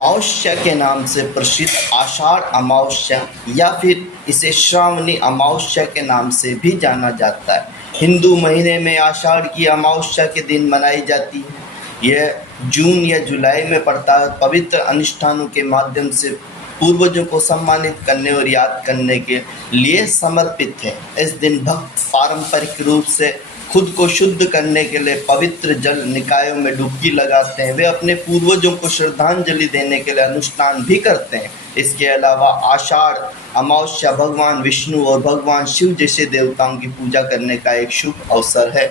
अमावस्या के नाम से प्रसिद्ध आषाढ़ अमावस्या या फिर इसे श्रावणी अमावस्या के नाम से भी जाना जाता है। हिंदू महीने में आषाढ़ की अमावस्या के दिन मनाई जाती है। यह जून या जुलाई में पड़ता है। पवित्र अनुष्ठानों के माध्यम से पूर्वजों को सम्मानित करने और याद करने के लिए समर्पित है। इस दिन भक्त पारंपरिक रूप से खुद को शुद्ध करने के लिए पवित्र जल निकायों में डुबकी लगाते हैं। वे अपने पूर्वजों को श्रद्धांजलि देने के लिए अनुष्ठान भी करते हैं। इसके अलावा आषाढ़ अमावस्या भगवान विष्णु और भगवान शिव जैसे देवताओं की पूजा करने का एक शुभ अवसर है।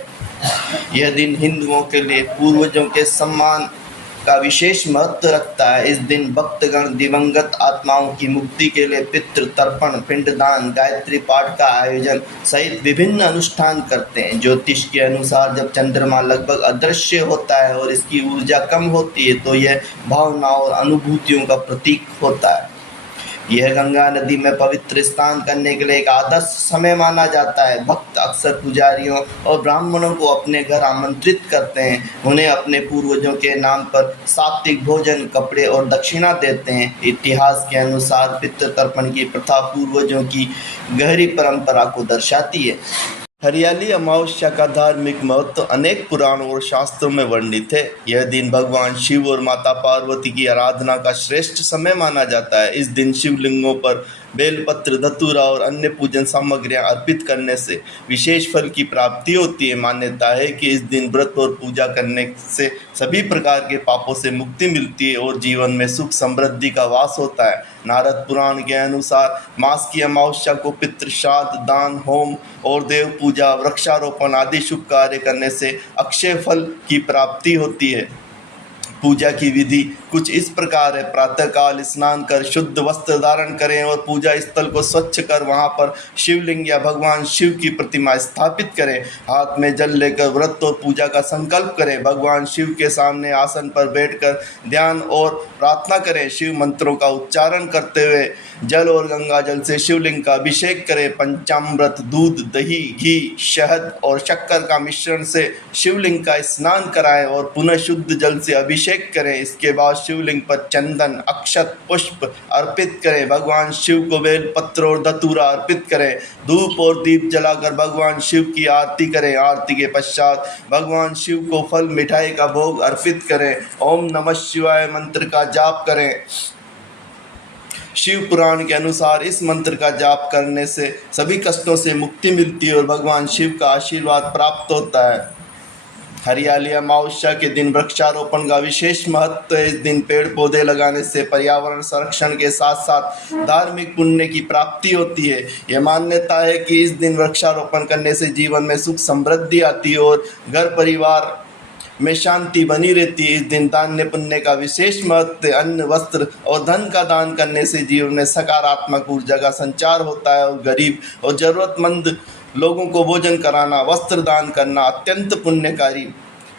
यह दिन हिंदुओं के लिए पूर्वजों के सम्मान का विशेष महत्व रखता है। इस दिन भक्तगण दिवंगत आत्माओं की मुक्ति के लिए पितृ तर्पण, पिंडदान, गायत्री पाठ का आयोजन सहित विभिन्न अनुष्ठान करते हैं। ज्योतिष के अनुसार जब चंद्रमा लगभग अदृश्य होता है और इसकी ऊर्जा कम होती है तो यह भावनाओं और अनुभूतियों का प्रतीक होता है। यह गंगा नदी में पवित्र स्नान करने के लिए एक आदर्श समय माना जाता है। भक्त अक्सर पुजारियों और ब्राह्मणों को अपने घर आमंत्रित करते हैं। उन्हें अपने पूर्वजों के नाम पर सात्विक भोजन, कपड़े और दक्षिणा देते हैं। इतिहास के अनुसार पितृ तर्पण की प्रथा पूर्वजों की गहरी परंपरा को दर्शाती है। हरियाली अमावस्या का धार्मिक महत्व अनेक पुराणों और शास्त्रों में वर्णित है। यह दिन भगवान शिव और माता पार्वती की आराधना का श्रेष्ठ समय माना जाता है। इस दिन शिवलिंगों पर बेलपत्र, धतूरा और अन्य पूजन सामग्रियां अर्पित करने से विशेष फल की प्राप्ति होती है। मान्यता है कि इस दिन व्रत और पूजा करने से सभी प्रकार के पापों से मुक्ति मिलती है और जीवन में सुख समृद्धि का वास होता है। नारद पुराण के अनुसार मास की अमावस्या को पितृ श्राद्ध, दान, होम और देव पूजा, वृक्षारोपण आदि शुभ कार्य करने से अक्षय फल की प्राप्ति होती है। पूजा की विधि कुछ इस प्रकार है। प्रातःकाल स्नान कर शुद्ध वस्त्र धारण करें और पूजा स्थल को स्वच्छ कर वहां पर शिवलिंग या भगवान शिव की प्रतिमा स्थापित करें। हाथ में जल लेकर व्रत और पूजा का संकल्प करें। भगवान शिव के सामने आसन पर बैठकर ध्यान और प्रार्थना करें। शिव मंत्रों का उच्चारण करते हुए जल और गंगा जल से शिवलिंग का अभिषेक करें। पंचामृत, दूध, दही, घी, शहद और शक्कर का मिश्रण से शिवलिंग का स्नान कराएं और पुनः शुद्ध जल से अभिषेक करें। इसके बाद शिवलिंग पर चंदन, अक्षत, पुष्प अर्पित करें। भगवान शिव को बेल पत्र और धतूरा अर्पित करें। धूप और दीप जलाकर भगवान शिव की आरती करें। आरती के पश्चात भगवान शिव को फल मिठाई का भोग अर्पित करें। ओम नमः शिवाय मंत्र का जाप करें। शिव पुराण के अनुसार इस मंत्र का जाप करने से सभी कष्टों से मुक्ति मिलती है और भगवान शिव का आशीर्वाद प्राप्त होता है। हरियाली अमावस्या के दिन वृक्षारोपण का विशेष महत्व है। इस दिन पेड़ पौधे लगाने से पर्यावरण संरक्षण के साथ साथ धार्मिक पुण्य की प्राप्ति होती है। यह मान्यता है कि इस दिन वृक्षारोपण करने से जीवन में सुख समृद्धि आती है और घर परिवार में शांति बनी रहती है। इस दिन दान पुण्य का विशेष महत्व है। अन्न, वस्त्र और धन का दान करने से जीवन में सकारात्मक ऊर्जा का संचार होता है और गरीब और जरूरतमंद लोगों को भोजन कराना, वस्त्र दान करना अत्यंत पुण्यकारी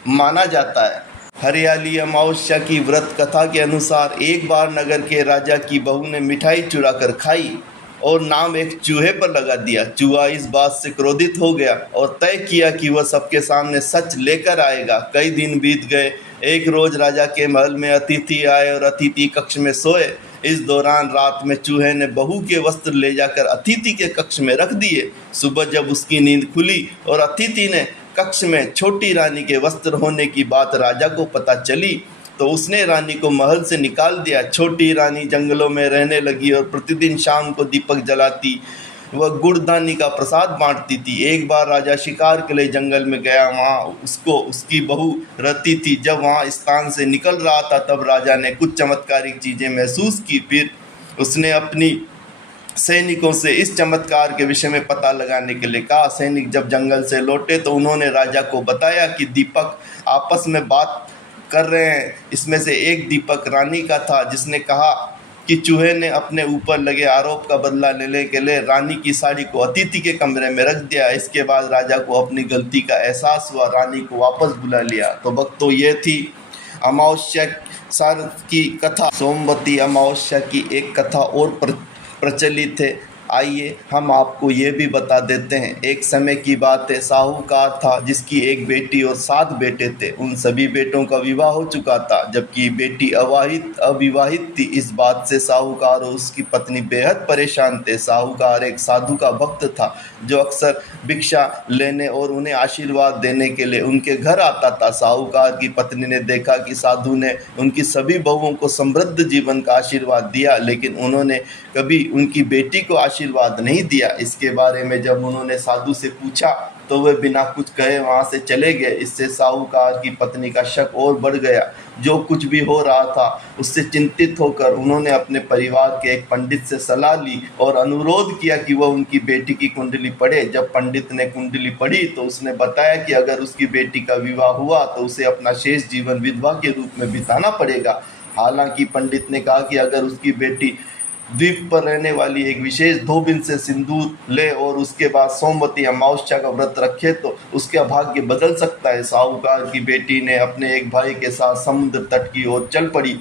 माना जाता है। हरियाली अमावस्या की व्रत कथा के अनुसार एक बार नगर के राजा की बहू ने मिठाई चुरा कर खाई और नाम एक चूहे पर लगा दिया। चूहा इस बात से क्रोधित हो गया और तय किया कि वह सबके सामने सच लेकर आएगा। कई दिन बीत गए। एक रोज राजा के महल में अतिथि आए और अतिथि कक्ष में सोए। इस दौरान रात में चूहे ने बहू के वस्त्र ले जाकर अतिथि के कक्ष में रख दिए। सुबह जब उसकी नींद खुली और अतिथि ने कक्ष में छोटी रानी के वस्त्र होने की बात राजा को पता चली तो उसने रानी को महल से निकाल दिया। छोटी रानी जंगलों में रहने लगी और प्रतिदिन शाम को दीपक जलाती वह गुड़दानी का प्रसाद बांटती थी। एक बार राजा शिकार के लिए जंगल में गया। वहाँ उसको उसकी बहू रहती थी। जब वहाँ स्थान से निकल रहा था तब राजा ने कुछ चमत्कारिक चीज़ें महसूस की। फिर उसने अपनी सैनिकों से इस चमत्कार के विषय में पता लगाने के लिए कहा। सैनिक जब जंगल से लौटे तो उन्होंने राजा को बताया कि दीपक आपस में बात कर रहे हैं। इसमें से एक दीपक रानी का था जिसने कहा कि चूहे ने अपने ऊपर लगे आरोप का बदला लेने के लिए रानी की साड़ी को अतिथि के कमरे में रख दिया। इसके बाद राजा को अपनी गलती का एहसास हुआ, रानी को वापस बुला लिया। तो भक्तों, ये थी अमावस्या सार की कथा। सोमवती अमावस्या की एक कथा और प्रचलित है। आइए हम आपको ये भी बता देते हैं। एक समय की बात है, साहूकार था जिसकी एक बेटी और 7 बेटे थे। उन सभी बेटों का विवाह हो चुका था, जबकि बेटी अविवाहित थी। इस बात से साहूकार और उसकी पत्नी बेहद परेशान थे। साहूकार एक साधु का भक्त था जो अक्सर भिक्षा लेने और उन्हें आशीर्वाद देने के लिए उनके घर आता था। साहूकार की पत्नी ने देखा कि साधु ने उनकी सभी बहुओं को समृद्ध जीवन का आशीर्वाद दिया, लेकिन उन्होंने कभी उनकी बेटी को आशीर्वाद नहीं दिया। इसके बारे में जब उन्होंने साधु से पूछा तो वे बिना कुछ कहे वहां से चले गए। इससे साहूकार की पत्नी का शक और बढ़ गया। जो कुछ भी हो रहा था उससे चिंतित होकर उन्होंने अपने परिवार के एक पंडित से सलाह ली और अनुरोध किया कि वह उनकी बेटी की कुंडली पढ़े। जब पंडित ने कुंडली पढ़ी तो उसने बताया कि अगर उसकी बेटी का विवाह हुआ तो उसे अपना शेष जीवन विधवा के रूप में बिताना पड़ेगा। हालांकि पंडित ने कहा कि अगर उसकी बेटी द्वीप पर रहने वाली एक विशेष धोबिन से सिंदूर ले और उसके बाद सोमवती अमावस्या का व्रत रखे तो उसका भाग्य बदल सकता है। साहूकार की बेटी ने अपने एक भाई के साथ समुद्र तट की ओर चल पड़ी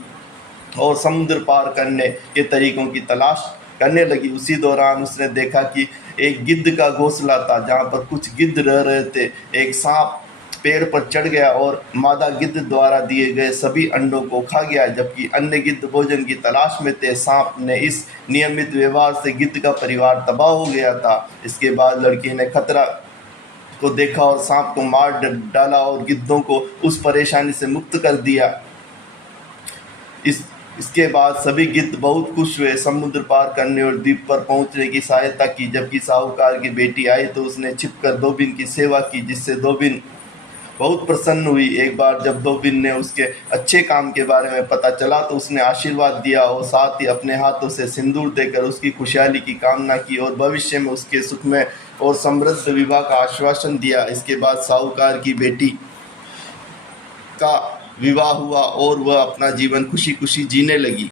और समुद्र पार करने के तरीकों की तलाश करने लगी। उसी दौरान उसने देखा कि एक गिद्ध का घोंसला था जहाँ पर कुछ गिद्ध रह रहे थे। एक सांप पेड़ पर चढ़ गया और मादा गिद्ध द्वारा दिए गए सभी अंडों को खा गया, जबकि अन्य गिद्ध भोजन की तलाश में थे। सांप ने इस नियमित व्यवहार से गिद्ध का परिवार तबाह हो गया था। इसके बाद लड़की ने खतरा को देखा और सांप को मार डाला और गिद्धों को उस परेशानी से मुक्त कर दिया। इसके बाद सभी गिद्ध बहुत खुश हुए, समुद्र पार करने और द्वीप पर पहुंचने की सहायता की। जबकि साहूकार की बेटी आई तो उसने छिपकर धोबिन की सेवा की, जिससे धोबिन बहुत प्रसन्न हुई। एक बार जब धोबिन ने उसके अच्छे काम के बारे में पता चला तो उसने आशीर्वाद दिया और साथ ही अपने हाथों से सिंदूर देकर उसकी खुशहाली की कामना की और भविष्य में उसके सुखमय और समृद्ध विवाह का आश्वासन दिया। इसके बाद साहूकार की बेटी का विवाह हुआ और वह अपना जीवन खुशी खुशी जीने लगी।